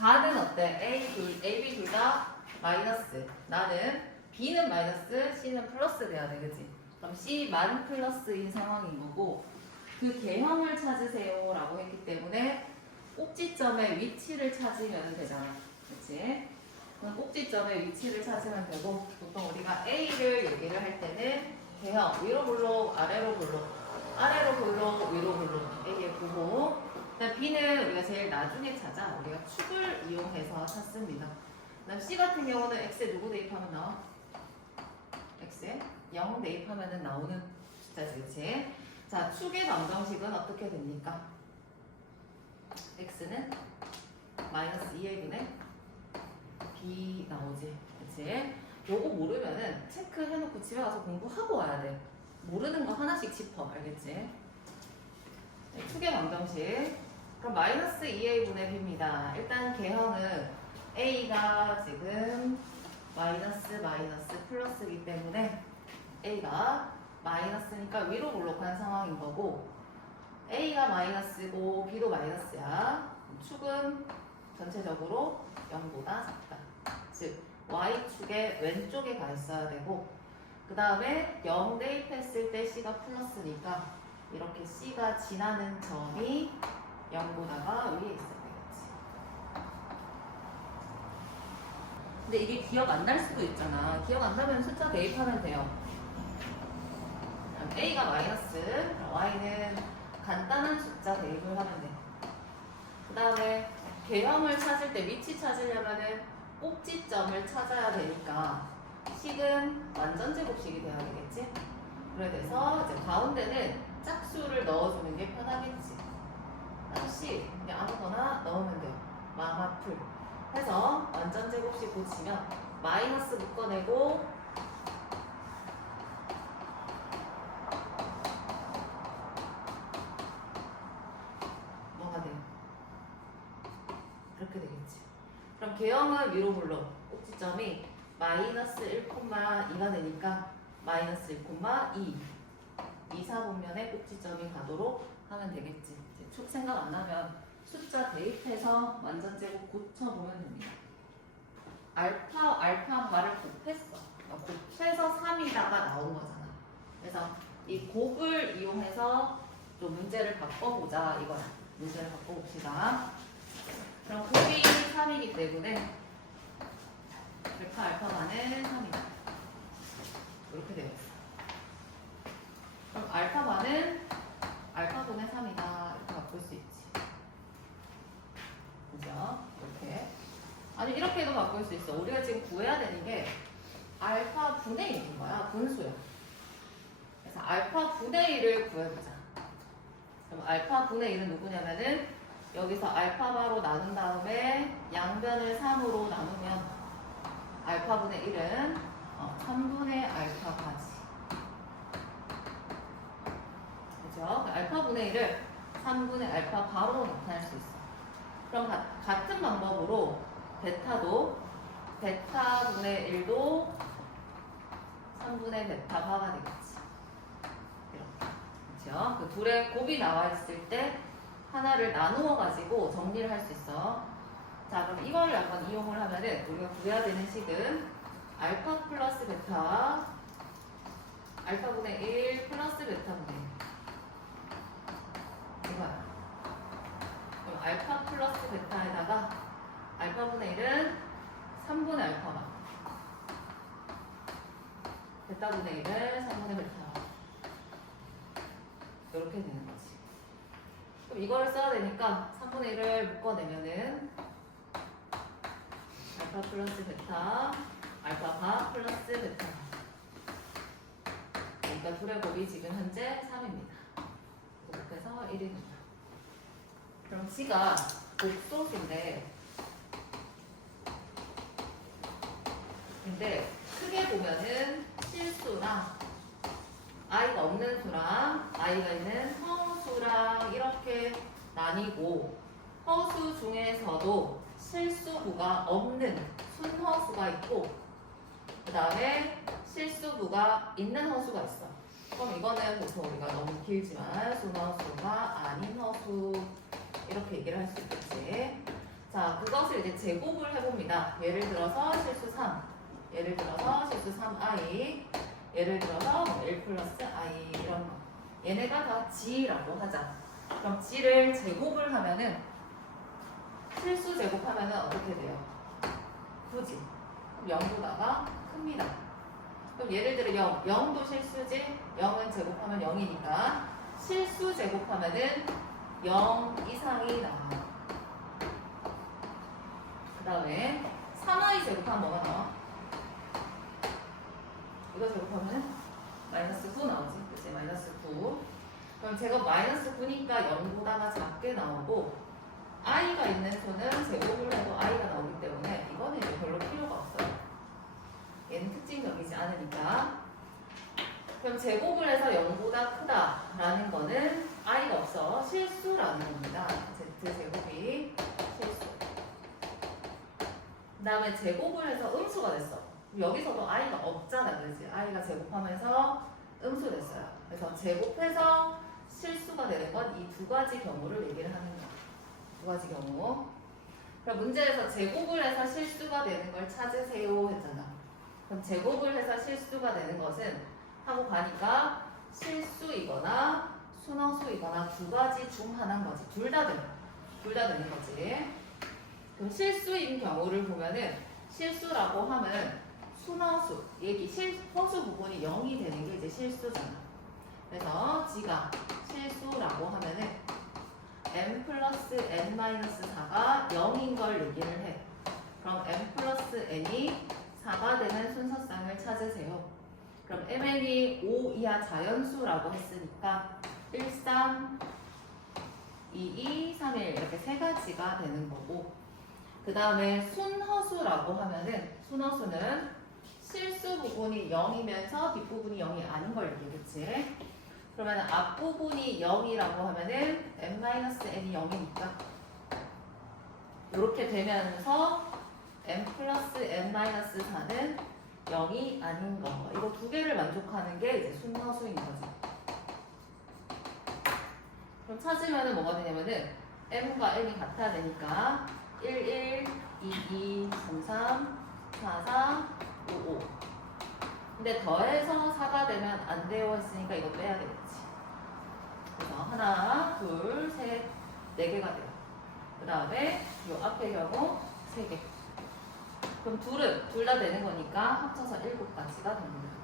가는 어때? A, B 둘 다 마이너스. 나는 B는 마이너스, C는 플러스 돼야 돼, 그치? 그럼 C만 플러스인 상황인 거고, 그 개형을 찾으세요 라고 했기 때문에 꼭지점의 위치를 찾으면 되잖아. 그치? 그럼 꼭지점의 위치를 찾으면 되고, 보통 우리가 A를 얘기를 할 때는 개형, 위로 블록, 아래로 블록, 아래로 블록, 위로 블록, A의 구호. 그다음 B는 우리가 제일 나중에 찾아. 우리가 축을 이용해서 찾습니다. 그다음 C 같은 경우는 X에 누구 대입하면 나와? X에 0 대입하면 나오는 숫자지, 그치? 자, 축의 방정식은 어떻게 됩니까? X는 마이너스 2A분의 B 나오지, 그치? 요거 모르면은 체크해놓고 집에 가서 공부하고 와야 돼. 모르는 거 하나씩 짚어, 알겠지? 네, 축의 방정식. 그럼 마이너스 2A분의 B입니다. 일단 개형은 A가 지금 마이너스 플러스이기 때문에 A가 마이너스니까 위로 블록한 상황인 거고, A가 마이너스고 B도 마이너스야. 축은 전체적으로 0보다 작다. 즉 Y축의 왼쪽에 가 있어야 되고, 그 다음에 0 대입했을 때 C가 플러스니까 이렇게 C가 지나는 점이 0보다가 위에 있어야 되겠지. 근데 이게 기억 안 날 수도 있잖아. 기억 안 나면 숫자 대입하면 돼요. A가 마이너스, Y는 간단한 숫자 대입을 하면 돼. 그 다음에 개형을 찾을 때 위치 찾으려면은 꼭지점을 찾아야 되니까 식은 완전 제곱식이 돼야 되겠지? 그래서 이제 가운데는 짝수를 넣어주는 게 편하겠지. 씩 그냥 아무거나 넣으면 돼요. 마음 아플 해서 완전 제곱식 고치면 마이너스 묶어내고 뭐가 돼요? 이렇게 되겠지. 그럼 개형은 위로 불러. 꼭지점이 마이너스 1,2가 되니까 마이너스 1,2 2, 4분면에 꼭지점이 가도록 하면 되겠지. 이제 축 생각 안 하면 숫자 대입해서 완전 제곱 고쳐보면 됩니다. 알파바를 곱했어. 곱해서 3이다가 나온 거잖아. 그래서 이 곱을 이용해서 좀 문제를 바꿔보자 이거야. 문제를 바꿔봅시다. 그럼 곱이 3이기 때문에 알파바는 3이다. 이렇게 되겠어. 그럼 알파바는 알파분의 3이다. 이렇게 바꿀 수 있지. 그죠? 이렇게. 아니, 이렇게도 바꿀 수 있어. 우리가 지금 구해야 되는 게 알파분의 1인 거야. 분수야. 그래서 알파분의 1을 구해보자. 그럼 알파분의 1은 누구냐면은 여기서 알파바로 나눈 다음에 양변을 3으로 나누면 알파분의 1은 3분의 알파바지. 그죠? 알파분의 1을 3분의 알파바로 나타낼 수 있어. 그럼 같은 방법으로 베타분의 1도 3분의 베타바가 되겠지. 이렇게. 그죠? 그 둘의 곱이 나와 있을 때 하나를 나누어 가지고 정리를 할 수 있어. 자, 그럼 이거를 한번 이용을 하면은 우리가 구해야 되는 식은 알파 플러스 베타, 알파분의 1 플러스 베타분의 1. 이거야. 그럼 알파 플러스 베타에다가 알파분의 1은 3분의 알파바, 베타분의 1은 3분의 베타. 이렇게 되는 거지. 그럼 이거를 써야 되니까 3분의 1을 묶어내면은 알파 플러스 베타, 알파바 플러스 베타. 그러니까 둘의 곱이 지금 현재 3입니다. 곱해서 1입니다. 그럼 C가 복소수인데, 근데 크게 보면은 실수랑 i가 없는 수랑 i가 있는 허수랑 이렇게 나뉘고, 허수 중에서도 실수부가 없는 순허수가 있고, 그 다음에 실수부가 있는 허수가 있어. 그럼 이거는 보통 우리가 너무 길지만 순허수가 아닌 허수 이렇게 얘기를 할 수 있겠지. 자, 그것을 이제 제곱을 해봅니다. 예를 들어서 실수 3, 예를 들어서 실수 3i, 예를 들어서 뭐 L 플러스 i 이런 거. 얘네가 다 g라고 하자. 그럼 g를 제곱을 하면은 실수 제곱하면은 어떻게 돼요? 9지. 그럼 0보다가 큽니다. 그럼 예를 들어 0, 0도 실수지? 0은 제곱하면 0이니까 실수 제곱하면은 0 이상이 나와요. 그 다음에 3i 제곱하면 뭐가 나와? 이거 제곱하면 마이너스 9 나오지? 그치? 마이너스 9. 그럼 제곱 마이너스 9니까 0보다가 작게 나오고 i가 있는 수는 제곱을 해도 i가 나오기 때문에 이거는 이제 별로 필요가 없어요. 얘는 특징적이지 않으니까. 그럼 제곱을 해서 0보다 크다라는 거는 i가 없어 실수라는 겁니다. z제곱이 실수. 그 다음에 제곱을 해서 음수가 됐어. 여기서도 i가 없잖아, 그렇지? i가 제곱하면서 음수 됐어요. 그래서 제곱해서 실수가 되는 건 이 두 가지 경우를 얘기를 하는 거야. 두 가지 경우. 그럼 문제에서 제곱을 해서 실수가 되는 걸 찾으세요 했잖아. 그럼 제곱을 해서 실수가 되는 것은 하고 가니까 실수이거나 순허수이거나 두 가지 중 하나인 거지. 둘 다 되는. 둘 다 되는 거지. 그럼 실수인 경우를 보면은 실수라고 하면 순허수, 허수 부분이 0이 되는 게 이제 실수잖아. 그래서 지가 실수라고 하면은 m 플러스 n 마이너스 4가 0인 걸 얘기를 해. 그럼 m 플러스 n이 4가 되는 순서쌍을 찾으세요. 그럼 mn이 5 이하 자연수라고 했으니까 1, 3, 2, 2, 3, 1 이렇게 세 가지가 되는 거고, 그 다음에 순허수라고 하면은 순허수는 실수 부분이 0이면서 뒷부분이 0이 아닌 걸 얘기해, 그치? 그러면 앞부분이 0이라고 하면은 m-n이 0이니까 이렇게 되면서 m 플러스 n-4는 0이 아닌 거. 이거 두 개를 만족하는 게 이제 순허수인 거지. 그럼 찾으면은 뭐가 되냐면은 m과 n이 같아야 되니까 1, 1, 2, 2, 3, 3, 4, 4, 5, 5. 근데 더해서 4가 되면 안 되어 있으니까 이거 빼야 되겠지. 그래서 하나, 둘, 셋, 네 개가 돼요. 그 다음에 이 앞에 경우 3개. 그럼 둘은 둘 다 되는 거니까 합쳐서 7가지가 됩니다.